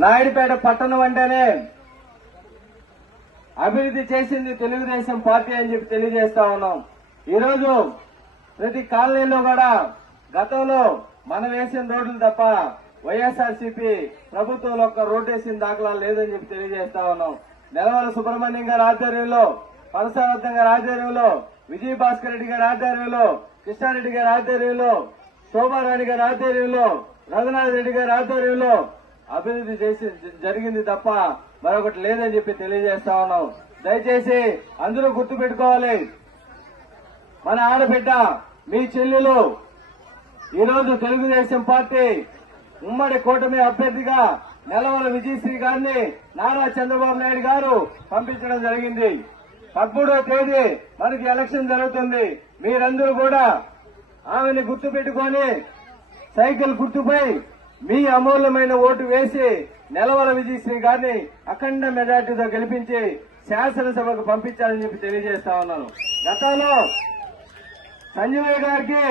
నాయుడుపేట పట్టణం అంటేనే అభివృద్ధి చేసింది తెలుగుదేశం పార్టీ అని చెప్పి తెలియజేస్తా ఉన్నాం. ఈరోజు ప్రతి కాలనీలో కూడా గతంలో మనం వేసిన రోడ్లు తప్ప వైఎస్ఆర్సీపీ ప్రభుత్వంలో ఒక్క రోడ్డు వేసిన దాఖలా లేదని చెప్పి తెలియజేస్తా ఉన్నాం. నెలవల సుబ్రహ్మణ్యం గారి ఆధ్వర్యంలో పరసావర్ధన్ గారి ఆధ్వర్యంలో విజయ భాస్కర్ రెడ్డి గారి ఆధ్వర్యంలో కృష్ణారెడ్డి గారి ఆధ్వర్యంలో శోభారాణి గారి ఆధ్వర్యంలో రఘునాథ్ రెడ్డి గారి ఆధ్వర్యంలో అభివృద్ధి చేసి జరిగింది తప్ప మరొకటి లేదని చెప్పి తెలియజేస్తా ఉన్నాం. దయచేసి అందరూ గుర్తు పెట్టుకోవాలి మన ఆడబిడ్డ మీ చెల్లెలు ఈరోజు తెలుగుదేశం పార్టీ ఉమ్మడి కూటమి అభ్యర్థిగా నెలవల విజయశ్రీ గారిని నారా చంద్రబాబు నాయుడు గారు పంపించడం జరిగింది. పదమూడవ తేదీ మనకి ఎలక్షన్ జరుగుతుంది. మీరందరూ కూడా ఆమెని గుర్తు పెట్టుకొని సైకిల్ గుర్తుపై మీ అమూల్యమైన ఓటు వేసి నెలవల విజయశ్రీ గారిని అఖండ మెజార్టీతో గెలిపించి శాసనసభకు పంపించాలని చెప్పి తెలియజేస్తా ఉన్నాను. గతంలో సంజయ్ గారికి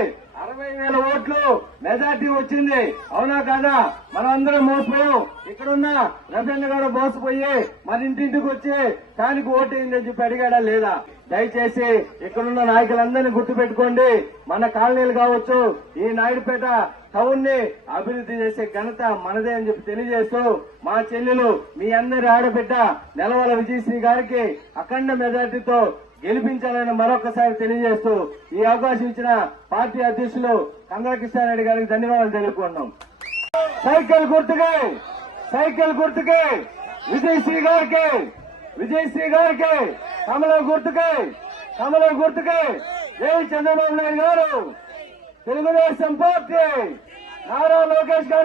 అరవై వేల ఓట్లు మెజార్టీ వచ్చింది. అవునా కాదా? మనందరం అందరం మోసపోయాం. ఇక్కడున్న రఫేంద్ర గారు మోసపోయి మన ఇంటింటికి వచ్చి దానికి ఓటు అయిందని చెప్పి అడిగాడా లేదా? దయచేసి ఇక్కడున్న నాయకులందరినీ గుర్తుపెట్టుకోండి. మన కాలనీలు కావచ్చు ఈ నాయుడుపేట టౌన్ని అభివృద్ధి చేసే ఘనత మనదే అని చెప్పి తెలియజేస్తూ మా చెల్లెలు మీ అందరి ఆడబిడ్డ నెలవల విజయశ్రీ గారికి అఖండ మెజార్టీతో గెలిపించాలని మరొకసారి తెలియజేస్తూ ఈ అవకాశం ఇచ్చిన పార్టీ అధ్యక్షులు కంగళ రెడ్డి గారికి ధన్యవాదాలు తెలుపుకున్నాం సైకిల్ గుర్తుకే సైకిల్ గుర్తుకే విజయశ్రీ గారికి విజయశ్రీ గారికి కమలం గుర్తుకే కమలం గుర్తుకే. జై చంద్రబాబు నాయుడు గారు. తెలుగుదేశం పార్టీ నారా లోకేష్ గారు